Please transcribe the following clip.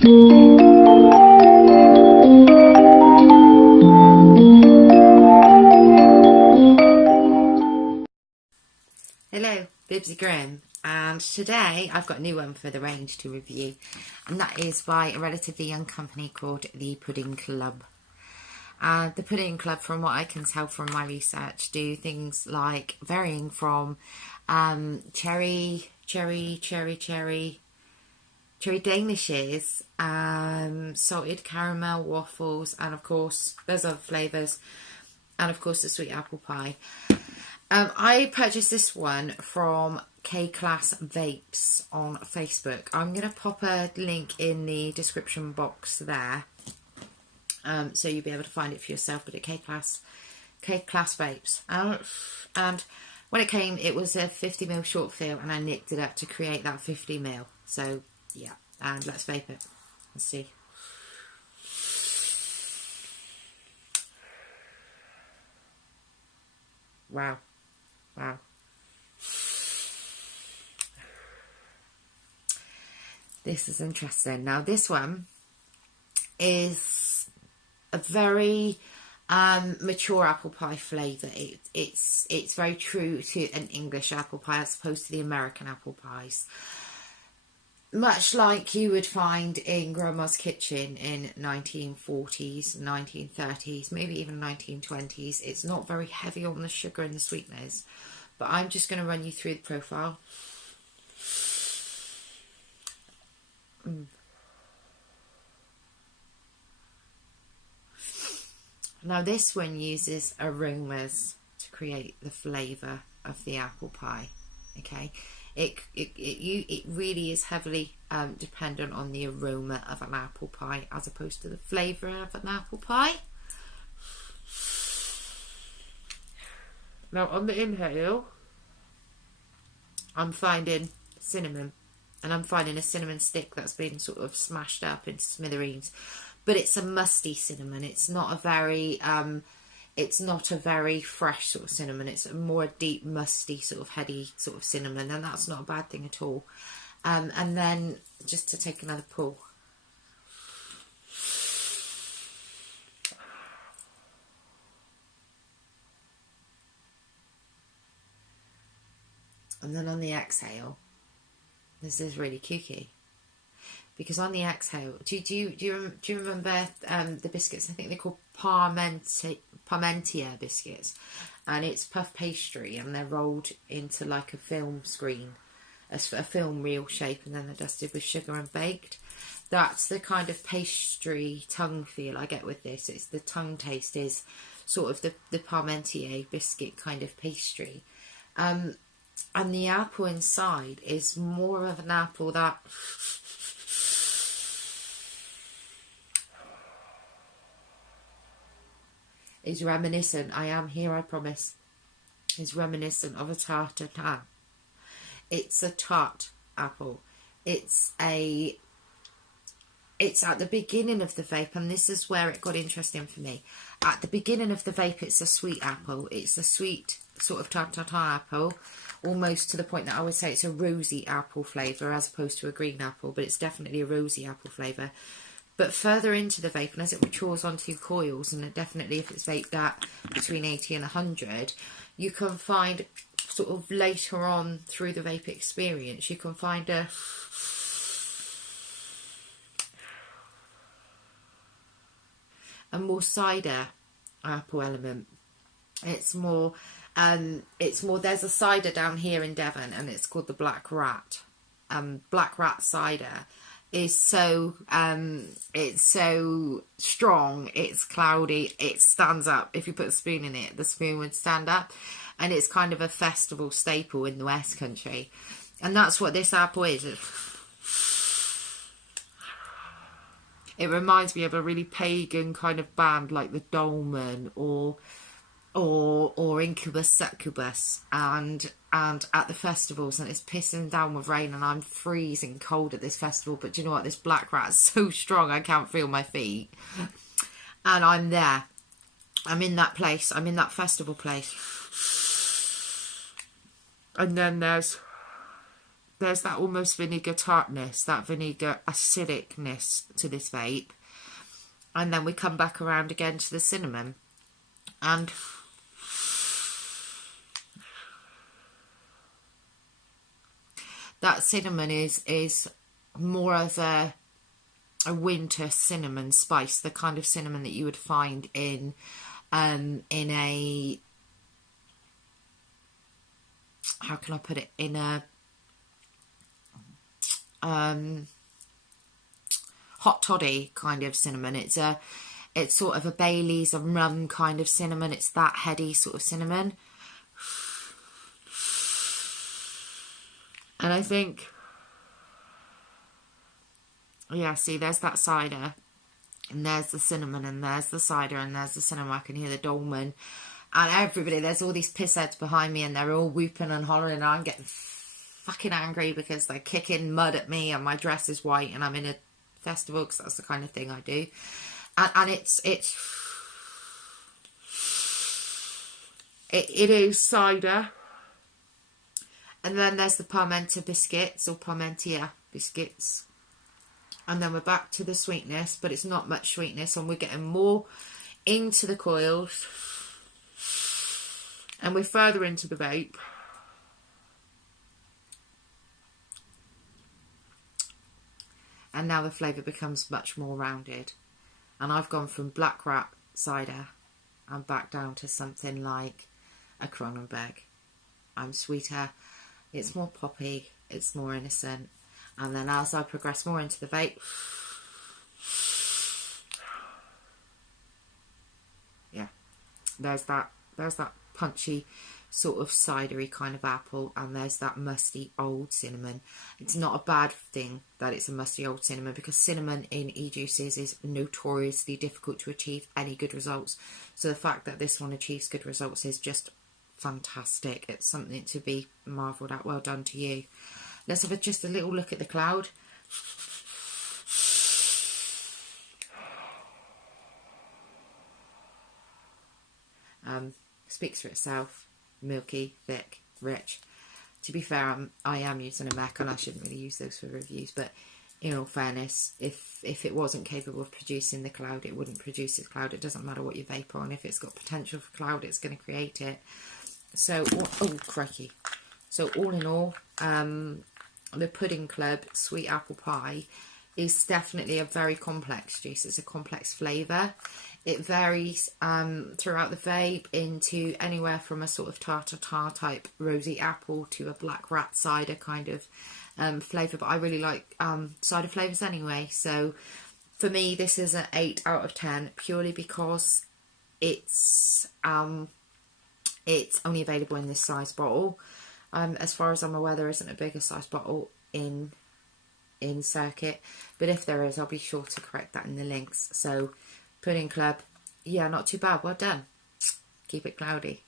Hello, Bibsy Grimm, and today I've got a new one for the range to review, and that is by a relatively young company called the Pudding Club. The Pudding Club, from what I can tell from my research, do things like varying from cherry danishes, salted caramel waffles, and of course there's other flavours, and of course the sweet apple pie. I purchased this one from K-Class Vapes on Facebook. I'm going to pop a link in the description box there, so you'll be able to find it for yourself. But at K-Class Vapes, and when it came, it was a 50ml short fill, and I nicked it up to create that 50ml. So yeah, and let's vape it. Let's see. Wow. Wow. This is interesting. Now this one is a very mature apple pie flavour. It's very true to an English apple pie as opposed to the American apple pies. Much like you would find in Grandma's kitchen in 1940s, 1930s, maybe even 1920s. It's not very heavy on the sugar and the sweetness. But I'm just going to run you through the profile. Now this one uses aromas to create the flavour of the apple pie. Okay. It really is heavily dependent on the aroma of an apple pie as opposed to the flavour of an apple pie. Now on the inhale, I'm finding cinnamon, and I'm finding a cinnamon stick that's been sort of smashed up into smithereens, but it's a musty cinnamon. It's not a very fresh sort of cinnamon. It's a more deep, musty, sort of heady sort of cinnamon, and that's not a bad thing at all. And then just to take another pull. And then on the exhale, this is really kooky. Because on the exhale, do you remember the biscuits? I think they're called Parmentier biscuits, and it's puff pastry, and they're rolled into like a film screen, a film reel shape, and then they're dusted with sugar and baked. That's the kind of pastry tongue feel I get with this. It's the tongue taste is sort of the Parmentier biscuit kind of pastry, and the apple inside is more of an apple that is reminiscent, I am here, I promise, is reminiscent of a tartare. It's a tart apple. It's at the beginning of the vape, and this is where it got interesting for me. At the beginning of the vape, it's a sweet apple. It's a sweet sort of tartare apple, almost to the point that I would say it's a rosy apple flavour as opposed to a green apple, but it's definitely a rosy apple flavour. But further into the vape, and as it matures onto coils, and definitely if it's vaped at between 80 and 100, you can find sort of later on through the vape experience, you can find a more cider apple element. It's more, there's a cider down here in Devon, and it's called the Black Rat. Black Rat cider is so it's so strong, it's cloudy, it stands up. If you put a spoon in it, the spoon would stand up, and it's kind of a festival staple in the West Country, and that's what this apple is. It reminds me of a really pagan kind of band like the Dolmen or Incubus Succubus, and at the festivals, and it's pissing down with rain, and I'm freezing cold at this festival, but do you know what, this Black Rat is so strong I can't feel my feet, and I'm there, I'm in that place, I'm in that festival place. And then there's there's that almost vinegar tartness, that vinegar acidicness to this vape. And then we come back around again to the cinnamon. And that cinnamon is more of a winter cinnamon spice, the kind of cinnamon that you would find in a, how can I put it, in a hot toddy kind of cinnamon. It's sort of a Bailey's and rum kind of cinnamon. It's that heady sort of cinnamon. And I think, yeah, see, there's that cider, and there's the cinnamon, and there's the cider, and there's the cinnamon. I can hear the dolman, and everybody, there's all these pissheads behind me, and they're all whooping and hollering, and I'm getting fucking angry because they're kicking mud at me, and my dress is white, and I'm in a festival, because that's the kind of thing I do. And it is cider. And then there's the Parmentier biscuits, or Parmentier biscuits. And then we're back to the sweetness, but it's not much sweetness, and we're getting more into the coils. And we're further into the vape. And now the flavour becomes much more rounded. And I've gone from black rat cider and back down to something like a Kronenberg. I'm sweeter. It's more poppy, it's more innocent. And then as I progress more into the vape, yeah, there's that punchy sort of cidery kind of apple, and there's that musty old cinnamon. It's not a bad thing that it's a musty old cinnamon, because cinnamon in e-juices is notoriously difficult to achieve any good results. So the fact that this one achieves good results is just fantastic. It's something to be marvelled at. Well done to you. Let's have just a little look at the cloud. Speaks for itself. Milky, thick, rich. To be fair, I am using a mech, and I shouldn't really use those for reviews, but in all fairness, if it wasn't capable of producing the cloud, it wouldn't produce its cloud. It doesn't matter what you vape on. If it's got potential for cloud, it's going to create it. So, oh crikey. So all in all, the Pudding Club Sweet Apple Pie is definitely a very complex juice. It's a complex flavour. It varies throughout the vape into anywhere from a sort of tartar type rosy apple to a black rat cider kind of flavour. But I really like cider flavours anyway. So for me, this is an 8 out of 10 purely because it's only available in this size bottle. As far as I'm aware, there isn't a bigger size bottle in circuit, but if there is, I'll be sure to correct that in the links. So Pudding Club, yeah, not too bad. Well done. Keep it cloudy.